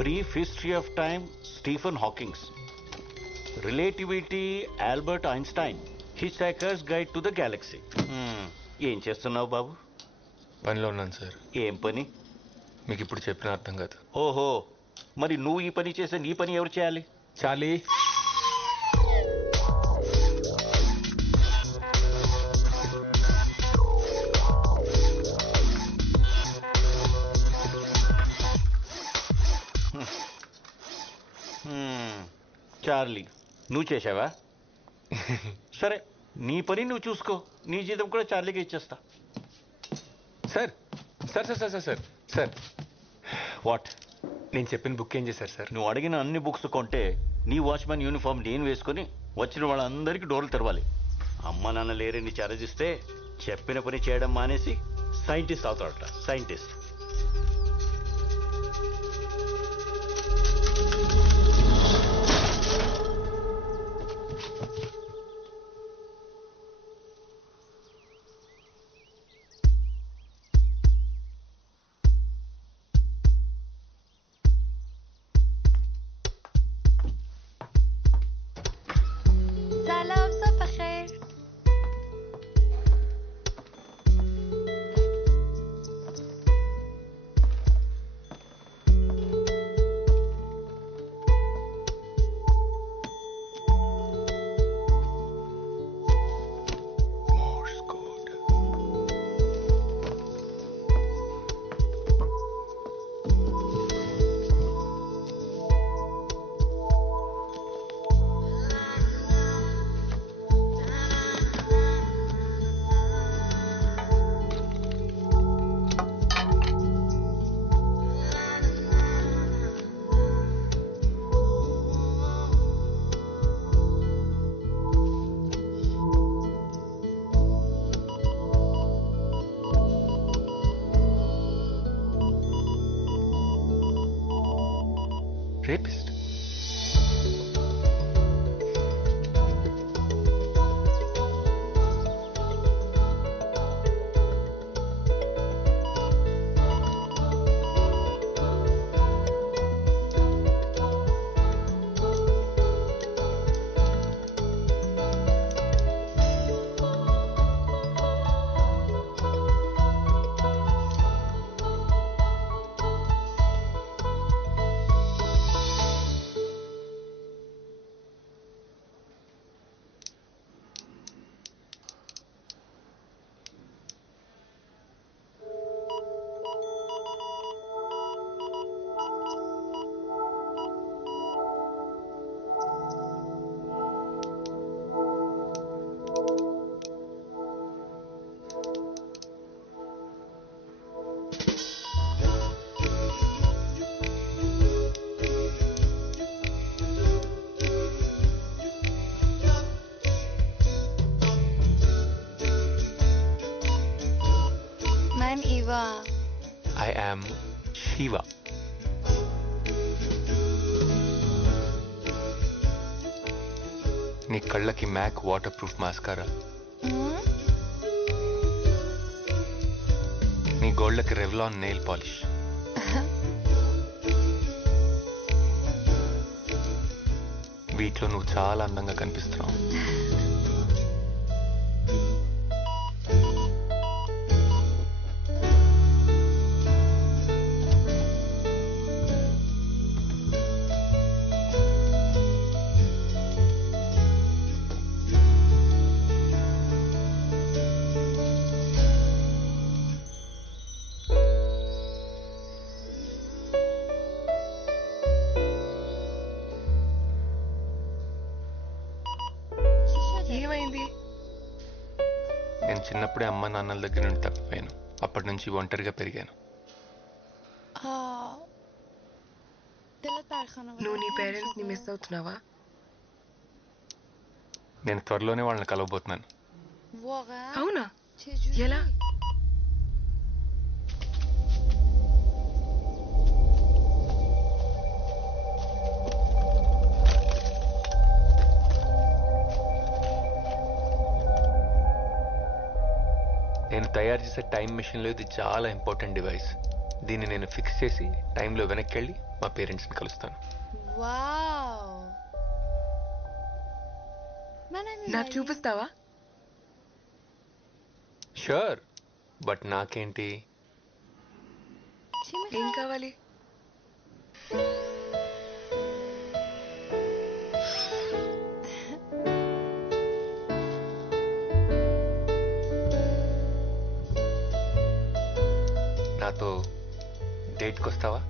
Brief history of time Stephen Hawking's, relativity Albert Einstein, hitchhiker's guide to the galaxy. ఏం చేస్తున్నావు బాబు? పనిలో ఉన్నాను sir. ఏం పని? మీకు ఇప్పుడు చెప్పిన అర్థం కాదు. ఓహో, మరి నువ్వు ఈ పని చేస్తే నీ పని ఎవరు చేయాలి? చాలీ, చార్లీ, నువ్వు చేసావా? సరే, నీ పని నువ్వు చూసుకో. నీ జీతం కూడా చార్లీకి ఇచ్చేస్తా. Sir sir sir sir sir sir what? నేను చెప్పిన బుక్ ఏం చేశారు సార్? నువ్వు అడిగిన అన్ని బుక్స్ కొంటే నీ వాచ్మెన్ యూనిఫామ్ నేను వేసుకుని వచ్చిన వాళ్ళందరికీ డోర్లు తెరవాలి. అమ్మ నాన్న లేరని చారజిస్తే చెప్పిన పని చేయడం మానేసి scientist అవుతాడట. Scientist. سلام صبح خير. Morse code. Rapist. I'm Eva. I am Shiva. నీ కళ్ళకి మ్యాక్ వాటర్ ప్రూఫ్ మాస్కారా, Hmm? నీ గోళ్ళకి రెవ్లాన్ నెయిల్ పాలిష్, వీటిలో నువ్వు చాలా అందంగా కనిపిస్తున్నావు. ఏమైంది? నేను చిన్నప్పుడే అమ్మ నాన్నల దగ్గర నుండి తప్పిపోయాను. అప్పటి నుంచి ఒంటరిగా పెరిగాను. నువ్వు నీ పేరెంట్స్ ని మిస్ అవుతున్నావా? నేను త్వరలోనే వాళ్ళని కలవబోతున్నాను. అవునా? ఎలా? నేను తయారు చేసే టైం మెషిన్లో ఇది చాలా ఇంపార్టెంట్ డివైస్. దీన్ని నేను ఫిక్స్ చేసి టైంలో వెనక్కి వెళ్ళి మా పేరెంట్స్ని కలుస్తాను. వావ్. నాకు చూపిస్తావా? షూర్, బట్ నాకేంటి? ఏం కావాలి? నాతో డేట్కి వస్తావా?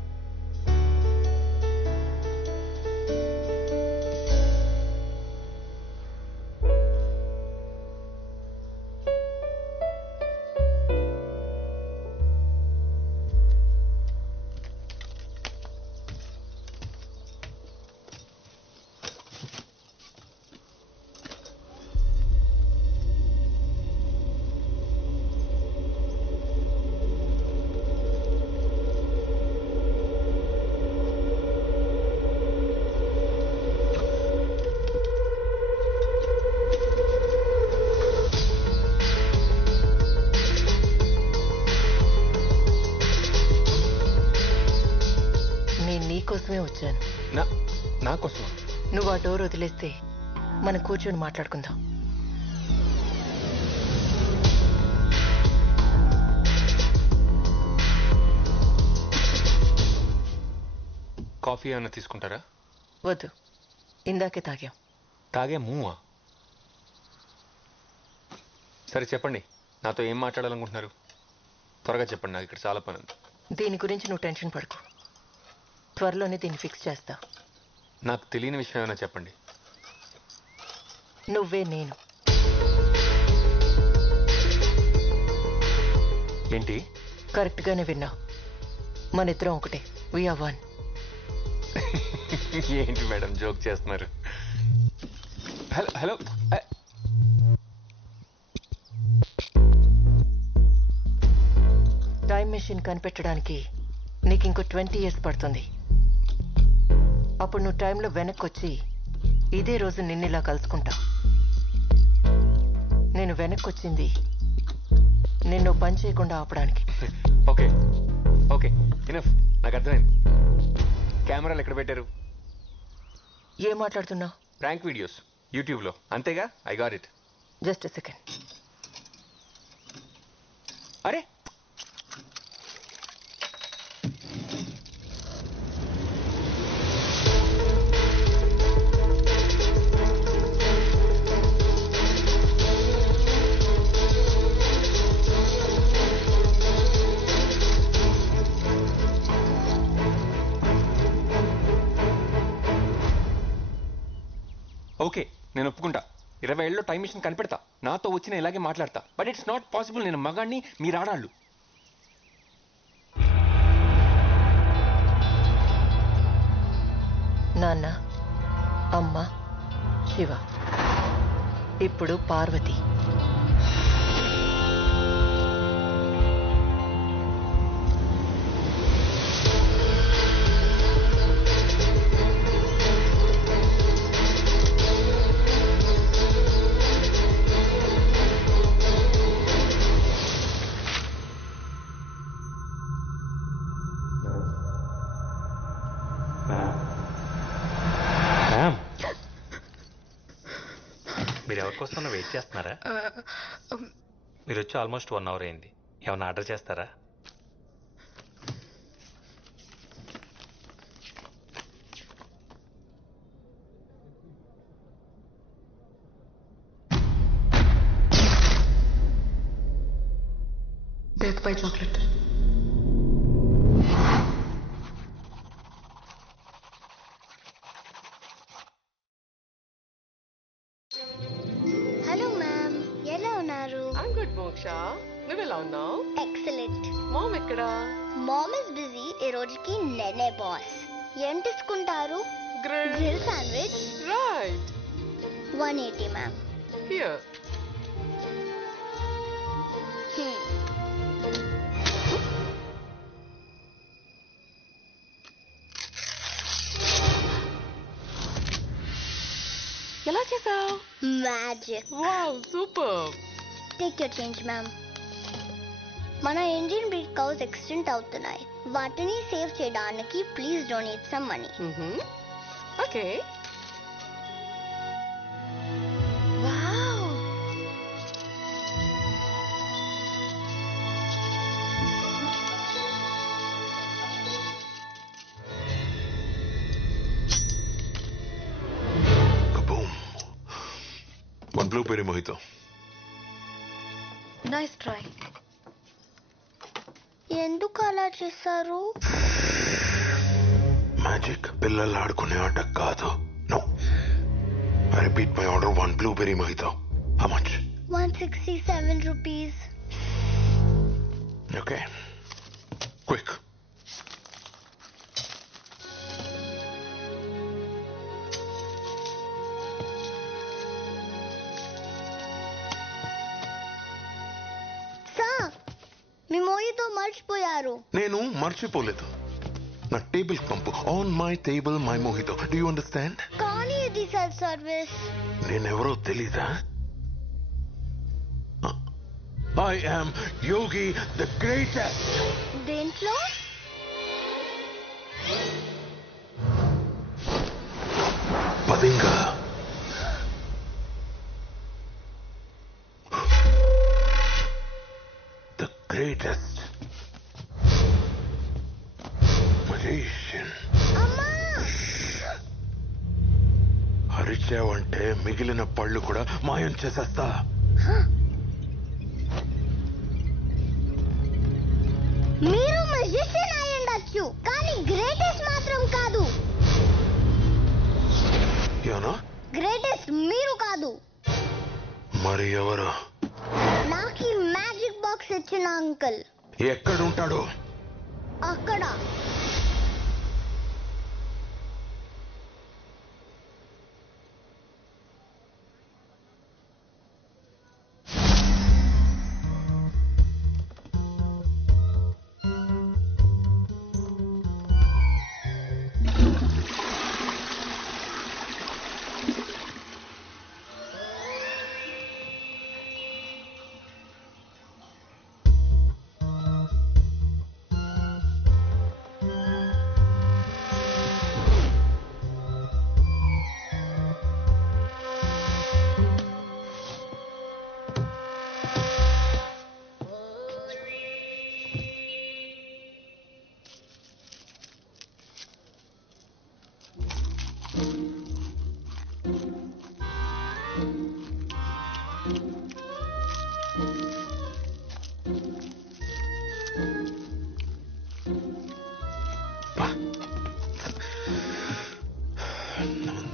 కోసమే వచ్చాను. నా కోసం? నువ్వు ఆ డోర్ వదిలేస్తే మనం కూర్చొని మాట్లాడుకుందాం. కాఫీ ఏమైనా తీసుకుంటారా? వద్దు, ఇందాకే తాగాం. తాగే మూవా? సరే చెప్పండి, నాతో ఏం మాట్లాడాలనుకుంటున్నారు? త్వరగా చెప్పండి, నాకు ఇక్కడ చాలా పని ఉంది. దీని గురించి నువ్వు టెన్షన్ పడకు, త్వరలోనే దీన్ని ఫిక్స్ చేస్తా. నాకు తెలియని విషయం ఏమైనా చెప్పండి. నువ్వే నేను. ఏంటి? కరెక్ట్ గానే విన్నావు, మన ఇద్దరం ఒకటే. We are one. ఏంటి మేడం జోక్ చేస్తున్నారు? హలో హలో, టైం మెషిన్ కనిపెట్టడానికి నీకు ఇంకో 20 years పడుతుంది. అప్పుడు నువ్వు టైంలో వెనక్కి వచ్చి ఇదే రోజు నిన్నిలా కలుసుకుంటా. నేను వెనక్కి వచ్చింది నిన్ను పని చేయకుండా ఆపడానికి. ఓకే ఓకే, ఇనఫ్, నాకు అర్థమైంది. కెమెరాలు ఎక్కడ పెట్టారు? ఏం మాట్లాడుతున్నావు? ప్రాంక్ వీడియోస్ యూట్యూబ్లో, అంతేగా? I got it. Just second. అరే, ఓకే, నేను ఒప్పుకుంటా. 20 ఏళ్ళలో టైం మిషన్ కనిపెడతా, నాతో వచ్చిన ఇలాగే మాట్లాడతా. But it's not possible. నేను మగాడిని, మీరు ఆడాళ్ళు. నాన్న, అమ్మ, శివ, ఇప్పుడు పార్వతి. మీరు ఎవరికోసం వెయిట్ చేస్తున్నారా? మీరు వచ్చి ఆల్మోస్ట్ 1 hour అయింది. ఏమన్నా ఆర్డర్ చేస్తారా? Death by chocolate. Hello ma'am, ఎలా ఉన్నారు? ఐమ్ గుడ్ మోక్ష, నువ్వెలా ఉన్నావు? ఎక్సలెంట్. మామ్ ఎక్కడా? Mom is busy. ఈ రోజుకి నేనే బాస్. ఏం తీసుకుంటారు? Grill sandwich. Right. 180 ma'am. Here. ఎలా చేసావు? Magic. Wow, super. Take your change ma'am. మన ఇండియన్ బ్రీడ్ కౌస్ ఎక్స్టెంట్ అవుతున్నాయి. వాటిని సేవ్ చేయడానికి please donate some money. Okay. Kaboom. One blueberry mojito. Nice try. ఎందుకు అలా చేశారు? మ్యాజిక్ పిల్లలు ఆడుకునే ఆట కాదు. No. I repeat my order. One blueberry mojito. How much? 167 rupees. Okay. Quick. Sir, మీ మోయితో మర్చిపోయారు. నేను మర్చిపోలేదు. నా టేబుల్ పంపు. On my table my mojito. Do you understand? కానీ ఇది సెల్ఫ్ సర్వీస్. నేనెవరో తెలీదా? I am Yogi the greatest. దేంట్లో? పదింగా. The greatest magician. అమ్మా! అరిచావంటే మిగిలిన పళ్ళు కూడా మాయం చేసేస్తా. మీరు మ్యూజిషియన్ అయి ఉండొచ్చు, కానీ గ్రేటెస్ట్ మాత్రం కాదు. ఏనా? గ్రేటెస్ట్ మీరు కాదు. మరి ఎవరు? నాకు ఈ మ్యాజిక్ బాక్స్ ఇచ్చిన అంకుల్. ఎక్కడుంటాడు? అక్కడ.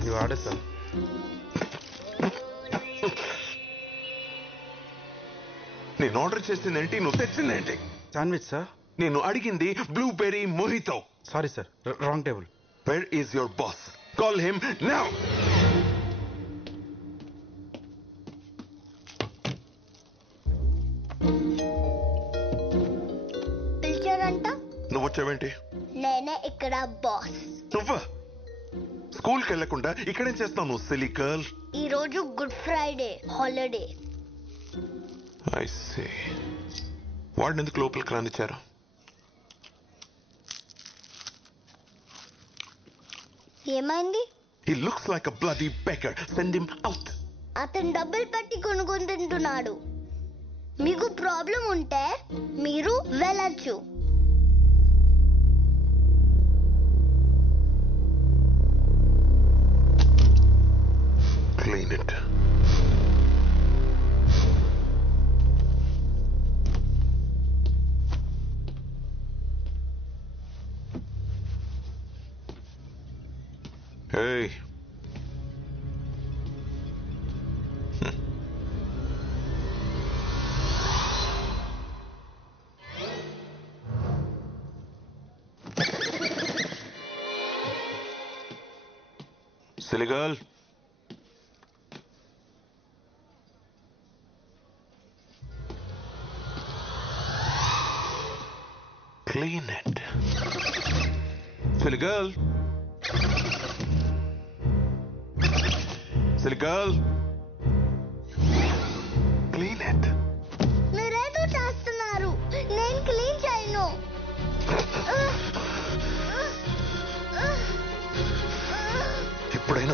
You ordered, sir. నేను ఆర్డర్ చేసిందేంటి, నువ్వు తెచ్చిందేంటి? Sandwich sir. నేను అడిగింది blueberry mojito. Sorry sir, wrong table. Where is your boss? Call him now. పిలిచారంట? నువ్వు వచ్చావేంటి? నేనే ఇక్కడ బాస్. నువ్వా? స్కూల్కి వెళ్లకుండా ఇక్కడేం చేస్తావు నువ్వు, సిలీ గర్ల్? ఈ రోజు good Friday holiday. I see. వాడిని ఎందుకు లోపలికి రానిచ్చారు? ఏమైంది? He looks like a bloody beggar. Send him out. అతను డబ్బులు పెట్టి కొనుక్కొని తింటున్నాడు. మీకు ప్రాబ్లం ఉంటే మీరు వెళ్ళచ్చు. Clean it. Hey. Silly girl. Clean it. Silly girl. Silly girl. Clean it. మీరేదో చేస్తున్నారు.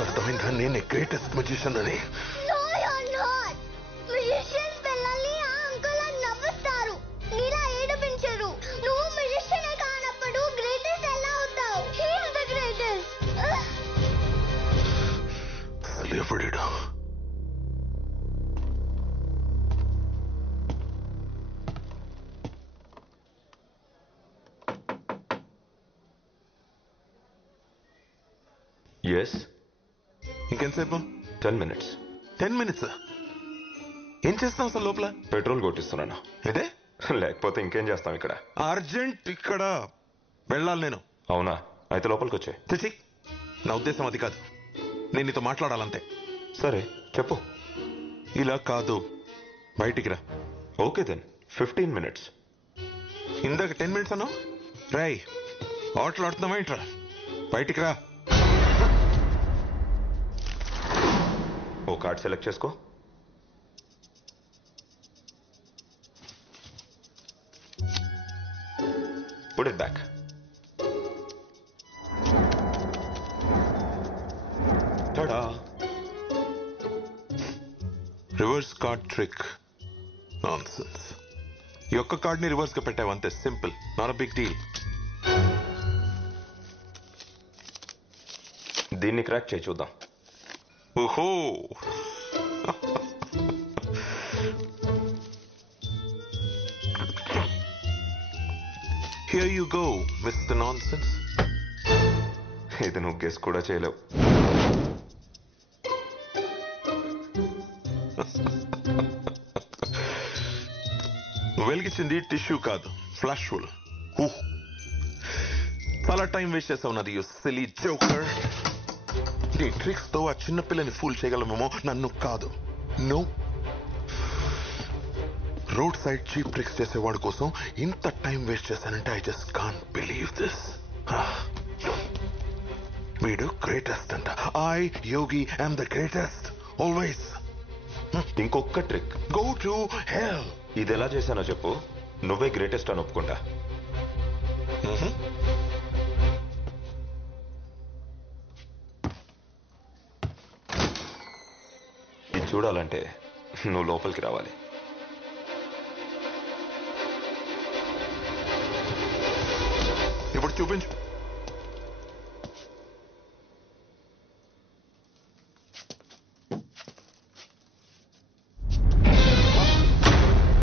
అర్థమైందా నేనే గ్రేటెస్ట్ మ్యూజిషియన్ అని? No, you're not. Musicians పిల్లల్ని ఆ అంకుల్ అని నవ్విస్తారు. నీలా ఏడిపించరు. నువ్వు musician కానప్పుడు greatest ఎలా అవుతావు? He is the greatest. అసలు ఎవడు? ఎస్, ఇంకెంతసేపు? 10 minutes. 10 minutes. ఏం చేస్తాం అసలు లోపల? పెట్రోల్ కొట్టిస్తున్నాను. ఇదే లేకపోతే ఇంకేం చేస్తాం ఇక్కడ? అర్జెంట్, ఇక్కడ వెళ్ళాలి నేను. అవునా? అయితే లోపలికి వచ్చే. తెచ్చి, నా ఉద్దేశం అది కాదు. నేను నీతో మాట్లాడాలంతే. సరే చెప్పు. ఇలా కాదు, బయటికి రా. Okay then 15 minutes. ఇందాక 10 minutes అన్నావు. రై, ఆటలాడుతున్నావా ఏంట్రా? బయటికి రా. ఓ కార్డ్ సెలెక్ట్ చేసుకో. Put it back. Tada. Reverse card trick. Nonsense. ఈ ఒక్క కార్డ్ ని రివర్స్ గా పెట్టావంతే. Simple, not a big deal. దీన్ని క్రాక్ చేయి చూద్దాం. ఓహో, here you go mister nonsense. ఇది నువ్వు గెస్ కూడా చేయలేవు. వెలిగించింది టిష్యూ కాదు, ఫ్లాష్ ఫుల్. చాలా టైం వేస్ట్ చేసావు నాది, యు సిలీ జోకర్. నీ ట్రిక్స్ తో ఆ చిన్న పిల్లని ఫూల్ చేయగలమేమో, నన్ను కాదు. No, road side cheap tricks చేసేవాడి కోసం ఇంత టైం వేస్ట్ చేశానంటే I just can't believe this. వీడు గ్రేటెస్ట్ అంట. I Yogi I'm the greatest always. ఇంకొక ట్రిక్. Go to hell. ఇది ఎలా చేశానో చెప్పు, నువ్వే గ్రేటెస్ట్ అని ఒప్పుకుంటా. ఇది చూడాలంటే నువ్వు లోపలికి రావాలి. ఇప్పుడు చూపించు.